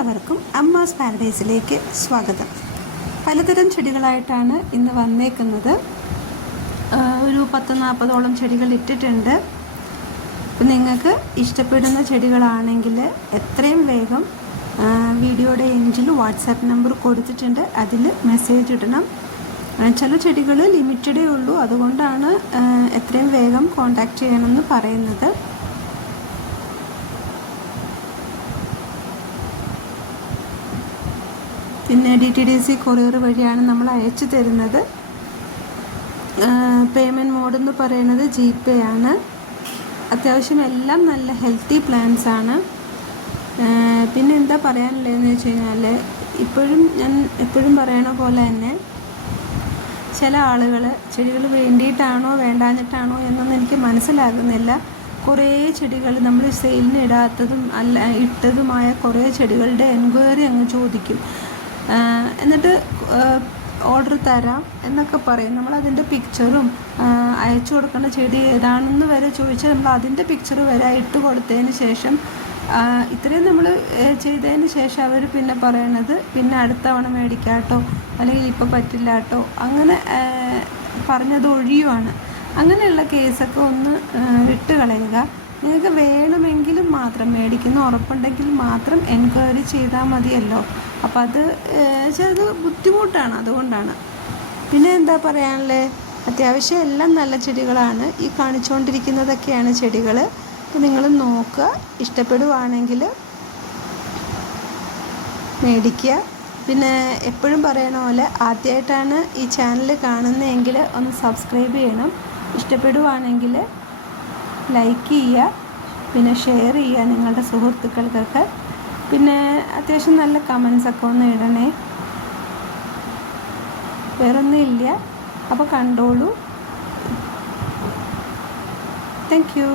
എല്ലാവർക്കും അമ്മാസ് പാരഡൈസിലേക്ക് സ്വാഗതം. പലതരം ചെടികളായിട്ടാണ് ഇന്ന് വന്നേക്കുന്നത്. ഒരു 10-40ഓളം ചെടികൾ ഇട്ടിട്ടുണ്ട്. അപ്പം നിങ്ങൾക്ക് ഇഷ്ടപ്പെടുന്ന ചെടികളാണെങ്കിൽ എത്രയും വേഗം വീഡിയോയുടെ എൻഡിൽ വാട്സാപ്പ് നമ്പർ കൊടുത്തിട്ടുണ്ട്, അതിൽ മെസ്സേജ് ഇടണം. ചില ചെടികൾ ലിമിറ്റഡേ ഉള്ളൂ, അതുകൊണ്ടാണ് എത്രയും വേഗം കോൺടാക്റ്റ് ചെയ്യണമെന്ന് പറയുന്നത്. പിന്നെ DTDC കൊറിയർ വഴിയാണ് നമ്മൾ അയച്ചു തരുന്നത്. പേയ്മെൻറ്റ് മോഡ് എന്ന് പറയുന്നത് GPay ആണ്. അത്യാവശ്യം എല്ലാം നല്ല ഹെൽത്തി പ്ലാന്റ്സ് ആണ്. പിന്നെ എന്താ പറയാനുള്ളതെന്ന് വെച്ച് കഴിഞ്ഞാൽ, ഞാൻ എപ്പോഴും പറയണ പോലെ തന്നെ ചില ആളുകൾ ചെടികൾ വേണ്ടിയിട്ടാണോ വേണ്ടാഞ്ഞിട്ടാണോ എന്നൊന്നും എനിക്ക് മനസ്സിലാകുന്നില്ല. കുറേ ചെടികൾ നമ്മൾ സെയിലിന് ഇടാത്തതും ഇട്ടതുമായ കുറേ ചെടികളുടെ എൻക്വയറി അങ്ങ് ചോദിക്കും. എന്നിട്ട് ഓർഡർ തരാം എന്നൊക്കെ പറയും. നമ്മളതിൻ്റെ പിക്ചറും അയച്ചു കൊടുക്കേണ്ട ചെടി ഏതാണെന്ന് വരെ ചോദിച്ചാൽ നമ്മൾ അതിൻ്റെ പിക്ചർ വരെ ഇട്ട് കൊടുത്തതിന് ശേഷം ഇത്രയും നമ്മൾ ചെയ്തതിന് ശേഷം അവർ പിന്നെ പറയണത് പിന്നെ അടുത്ത തവണ മേടിക്കാട്ടോ, അല്ലെങ്കിൽ ഇപ്പോൾ പറ്റില്ല കേട്ടോ, അങ്ങനെ പറഞ്ഞത് ഒഴിയുവാണ്. അങ്ങനെയുള്ള കേസൊക്കെ ഒന്ന് വിട്ട് കളയുക. നിങ്ങൾക്ക് വേണമെങ്കിലും മാത്രം, മേടിക്കുന്ന ഉറപ്പുണ്ടെങ്കിൽ മാത്രം എൻക്വയറി ചെയ്താൽ മതിയല്ലോ. അപ്പോൾ അത് ബുദ്ധിമുട്ടാണ്, അതുകൊണ്ടാണ്. പിന്നെ എന്താ പറയാനുള്ളത്, അത്യാവശ്യം എല്ലാം നല്ല ചെടികളാണ്. ഈ കാണിച്ചുകൊണ്ടിരിക്കുന്നതൊക്കെയാണ് ചെടികൾ. നിങ്ങൾ നോക്കുക, ഇഷ്ടപ്പെടുവാണെങ്കിൽ മേടിക്കുക. പിന്നെ എപ്പോഴും പറയണ പോലെ ആദ്യമായിട്ടാണ് ഈ ചാനൽ കാണുന്നതെങ്കിൽ ഒന്ന് സബ്സ്ക്രൈബ് ചെയ്യണം. ഇഷ്ടപ്പെടുവാണെങ്കിൽ ലൈക്ക് ചെയ്യുക, പിന്നെ ഷെയർ ചെയ്യുക നിങ്ങളുടെ സുഹൃത്തുക്കൾക്കൊക്കെ. പിന്നെ അത്യാവശ്യം നല്ല കമൻസൊക്കെ ഒന്ന് ഇടണേ. വേറൊന്നും ഇല്ല. അപ്പോൾ കണ്ടോളൂ. Thank you.